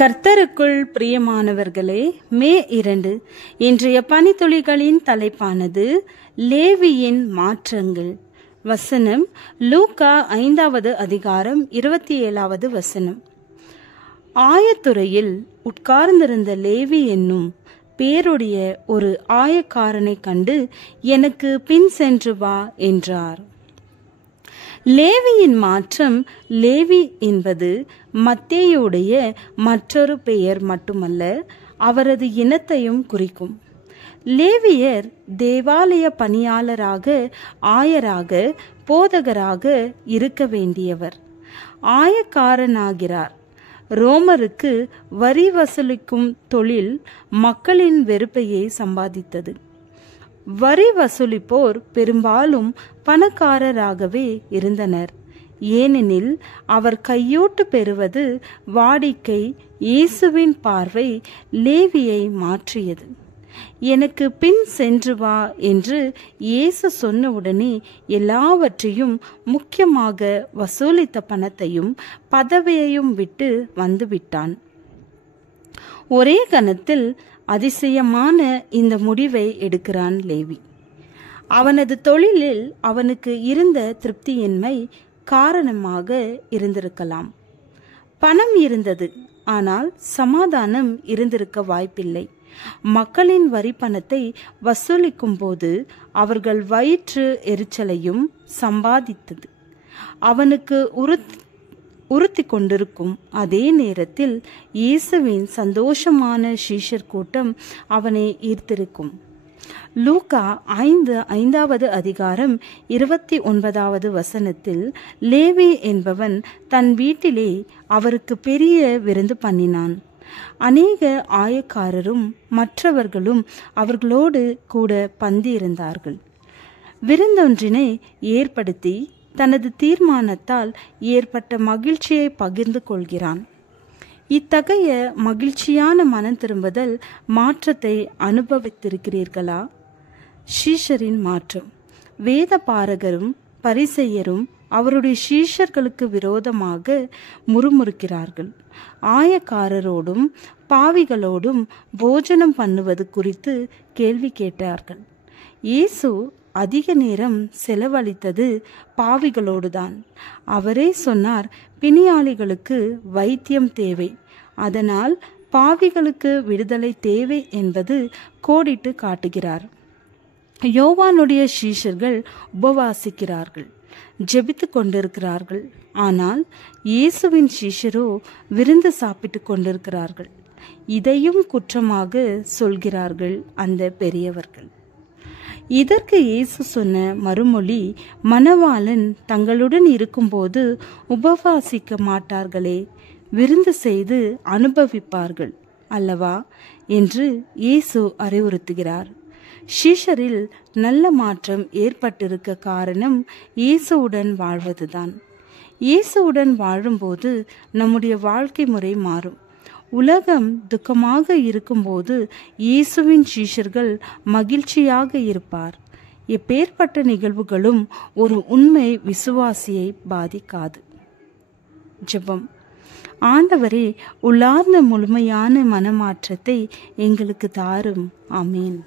கர்த்தருக்குள் பிரியமானவர்களே, மே 2 இன்றைய பணித்துளிகளின் தலைப்பானது லேவியின் மாற்றங்கள். வசனம் லூக்கா 5வது அதிகாரம் 27வது வசனம். ஆயத்துறையில் உட்கார்ந்திருந்த லேவி என்னும் பேருடைய ஒரு ஆயக்காரனை கண்டு, எனக்கு பின் சென்று வா என்றார். லேவியின் மாற்றம். லேவி என்பது மத்தேயுடைய மற்றொரு பெயர் மட்டுமல்ல, அவரது இனத்தையும் குறிக்கும். லேவியர் தேவாலய பணியாளராக, ஆயராக, போதகராக இருக்க வேண்டியவர். ஆயக்காரனாகிறார். ரோமருக்கு வரி வசூலிக்கும் தொழில் மக்களின் வெறுப்பையே சம்பாதித்தது. வரி வசூலிப்போர் பெரும்பாலும் பணக்காரராகவே இருந்தனர். ஏனெனில் அவர் கையூட்டு பெறுவது வாடிக்கை. இயேசுவின் பார்வை லேவியை மாற்றியது. எனக்கு பின் சென்று வா என்று இயேசு சொன்னவுடனே எல்லாவற்றையும், முக்கியமாக வசூலித்த பணத்தையும் பதவியையும் விட்டு வந்துவிட்டான். ஒரே கணத்தில் அதிசயமான இந்த முடிவை எடுக்கிறான் லேவி. அவனது தொழிலில் அவனுக்கு இருந்த திருப்தியின்மை காரணமாக இருந்திருக்கலாம். பணம் இருந்தது, ஆனால் சமாதானம் இருந்திருக்க வாய்ப்பில்லை. மக்களின் வரி பணத்தை வசூலிக்கும் போது அவர்கள் வயிற்று எரிச்சலையும் சம்பாதித்தது. அவனுக்கு உறுத்தி கொண்டிருக்கும் அதே நேரத்தில் இயேசுவின் சந்தோஷமான சீஷர் கூட்டம் அவனை ஈர்த்திருக்கும். லூக்கா 5வது அதிகாரம் 29வது வசனத்தில், லேவி என்பவன் தன் வீட்டிலே அவருக்கு பெரிய விருந்து பண்ணினான். அநேக ஆயக்காரரும் மற்றவர்களும் அவர்களோடு கூட பந்தியிருந்தார்கள். விருந்தொன்றினை ஏற்படுத்தி தனது தீர்மானத்தால் ஏற்பட்ட மகிழ்ச்சியை பகிர்ந்து கொள்கிறான். இத்தகைய மகிழ்ச்சியான மனம் திரும்புதல் மாற்றத்தை அனுபவித்திருக்கிறீர்களா? சீஷரின் மாற்றம். வேத பாரகரும் பரிசேயரும் அவருடைய சீஷர்களுக்கு விரோதமாக முறுமுறுக்கிறார்கள். ஆயக்காரரோடும் பாவிகளோடும் போஜனம் பண்ணுவது குறித்து கேள்வி கேட்டார்கள். இயேசு அதிக நேரம் செலவழித்தது பாவிகளோடுதான். அவரே சொன்னார், பிணியாளிகளுக்கு வைத்தியம் தேவை, அதனால் பாவிகளுக்கு விடுதலை தேவை என்பது கோடிட்டு காட்டுகிறார். யோவானுடைய சீஷர்கள் உபவாசிக்கிறார்கள், ஜெபித்து கொண்டிருக்கிறார்கள். ஆனால் இயேசுவின் சீஷரோ விருந்து சாப்பிட்டு கொண்டிருக்கிறார்கள். இதையும் குற்றமாக சொல்கிறார்கள் அந்த பெரியவர்கள். இதற்கு இயேசு சொன்ன மறுமொழி, மணவாளன் தங்களுடன் இருக்கும்போது உபவாசிக்க மாட்டார்களே, விருந்து செய்து அனுபவிப்பார்கள் அல்லவா என்று இயேசு அறிவுறுத்துகிறார். சீஷரில் நல்ல மாற்றம் ஏற்பட்டிருக்க காரணம் இயேசுவுடன் வாழ்வதுதான். இயேசுவுடன் வாழும்போது நம்முடைய வாழ்க்கை முறை மாறும். உலகம் துக்கமாக இருக்கும்போது இயேசுவின் சீஷர்கள் மகிழ்ச்சியாக இருப்பார். எப்பேற்பட்ட நிகழ்வுகளும் ஒரு உண்மை விசுவாசியை பாதிக்காது. ஜெபம். ஆண்டவரே, உள்ளார்ந்த முழுமையான மனமாற்றத்தை எங்களுக்கு தாரும். ஆமேன்.